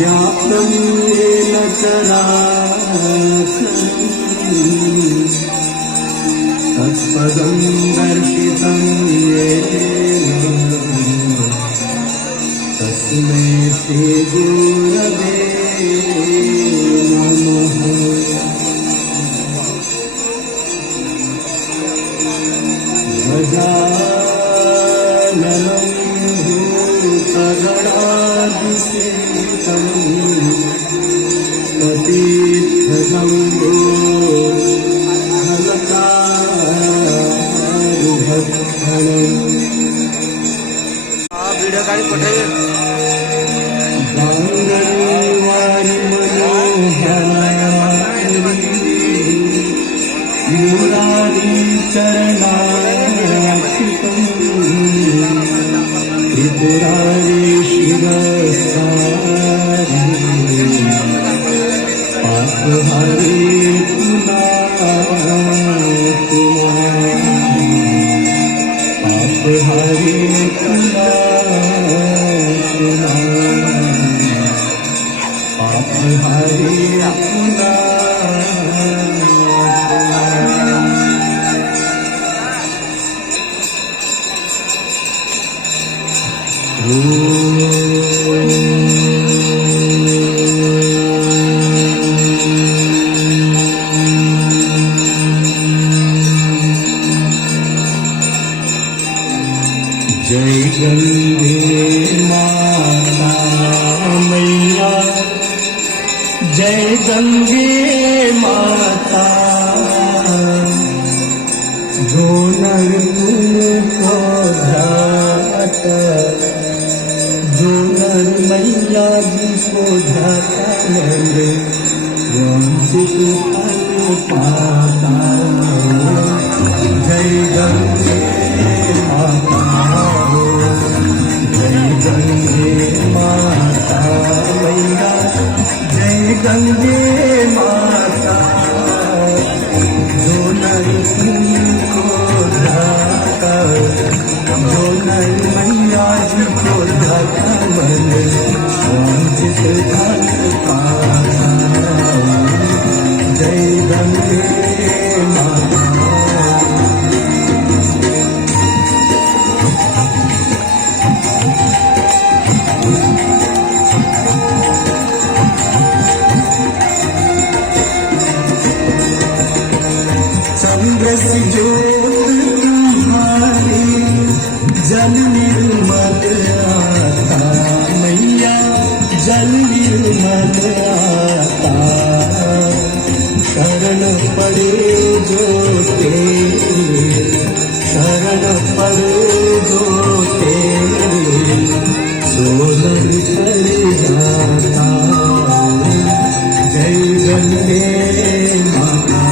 व्याप्तं येन चराचरम् तत्पदं दर्शितं येन तस्मै श्रीगुरवे नमः। गजाननं भूतगणाधिसेवितं तीर्थशम्भो फलकारुभक्षणम्। वीडियो काढी पठाइए गांगरीवारि मनोहरारि मुरारी चरणार्चितम् त्रिपुरारी शिरसारि पापहारी पापहारी पापहारी जय गंगे माता मैया, जय गंगे माता, जो नर तुमको ध्याता, जो नर मैया जिसको ध्याता नंद वंचित फल पाता। जय गंगे माता, जय गंगे माता मैया, जय गंगे माता, जो नर तुमको ध्याता, जो नर मैया जी को ध्याता मन वंचित फल पाता। जय गंगे माता। चंद्र सी ज्योत तुम्हारी जल निर्मल आता मैया, जल निर्मल आता। शरण पड़े जो तेरे, शरण पड़े जो तेरे, सोनर कर जाता। जय गंगे माता,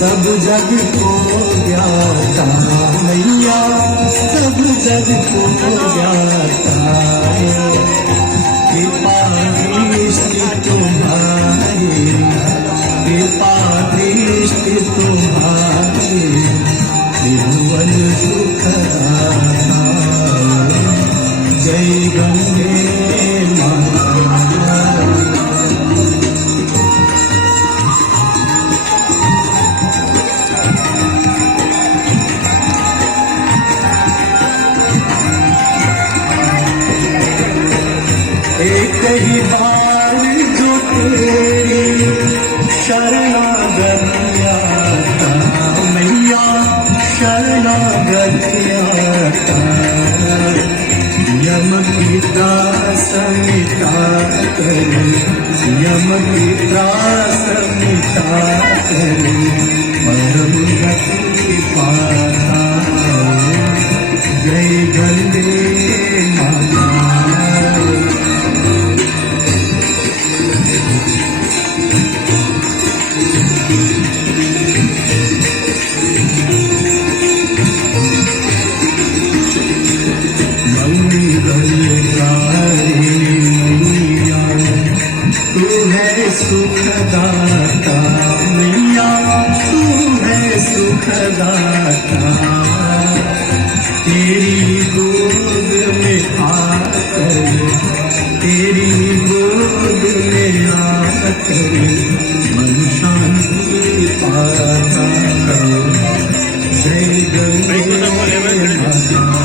सब जग को ज्ञाता मैया, सब जग को ज्ञाता कृपा दृष्टि तुम्हारी, कृपा दृष्टि तुम्हारी त्रिभुवन सुखदाता। जय गंगे माता। एक ही बार जो तेरी शरणागति आता मैया, शरणागति आता यम की त्रास मिटा करे, यम की त्रास मिटा करे परम गति पाता। जय गंगे माता। तू है सुखदाता मैया, तू है सुखदाता तेरी गोद में आकर, तेरी गोद में आकर मन शांति पाता। जय गंगे माता।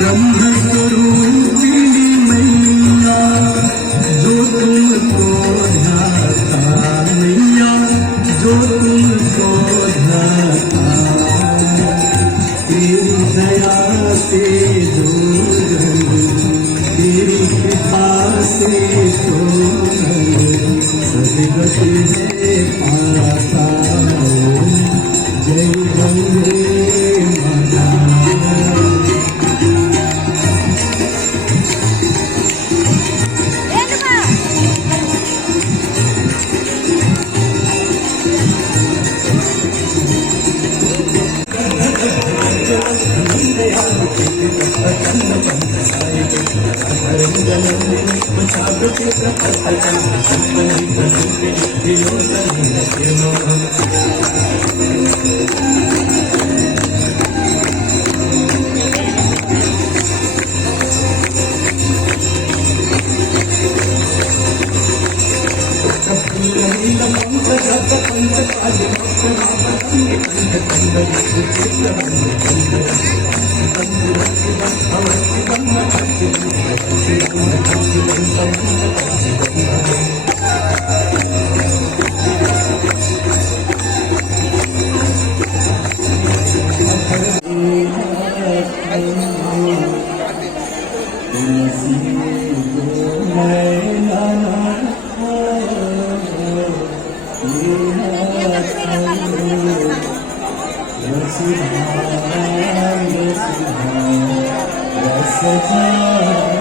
ब्रह्म स्वरूपिणी मैया, जो तुमको ध्याता मैया, जो तुमको ध्याता तेरी दया से जो तेरी कृपा से जो सदगति है पाता। जय गंगे माता। Yes,